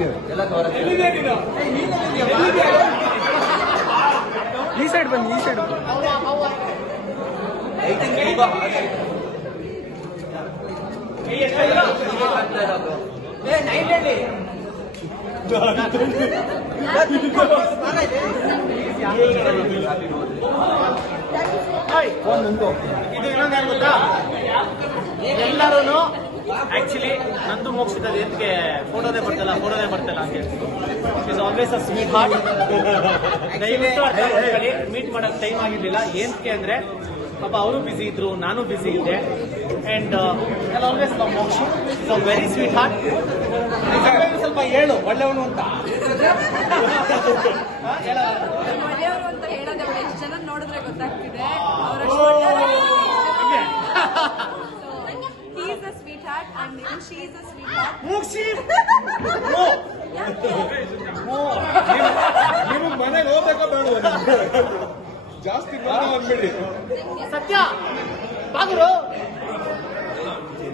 ಇದೀವಿ ಎಲ್ಲ ಕವರ್ ಈ ಸೈಡ್ ಬನ್ನಿ. ಈ ಸೈಡ್ ಎಲ್ಲರೂ ಆಕ್ಚುಲಿ ನಂದು ಮೋಕ್ಷಿತ ಎದಕ್ಕೆ ಫೋಟೋದೇ ಬರ್ತಲ್ಲ ಫೋಟೋದೇ ಬರ್ತಲ್ಲ ಅಂತ ಹೇಳ್ತೀನಿ is always a sweet heart ದಯವಿಟ್ಟು ಮೀಟ್ ಮಾಡಕ್ ಟೈಮ್ ಆಗಿರಲಿಲ್ಲ. ಏನಕ್ಕೆ ಅಂದ್ರೆ, ಪಾಪ ಅವರು ಬಿಸಿ ಇದ್ರು, ನಾನು ಬಿಸಿ ಇದ್ದೆ. And I always love Mokshi. A very sweetheart ಸ್ವಲ್ಪ ಹೇಳು, ಒಳ್ಳೆಯವನು ಅಂತ. ಅಂತ ನೋಡಿದ್ರೆ ಗೊತ್ತಾಗ್ತಿದೆ ಈಸ್ ಅ ಮನೆಗೆ ಹೋಗ್ಬೇಕಾ ಬೇಡ ಜಾಸ್ತಿ ಅಂದ್ಬಿಡಿ. ಸತ್ಯ. ಬಾಗುರು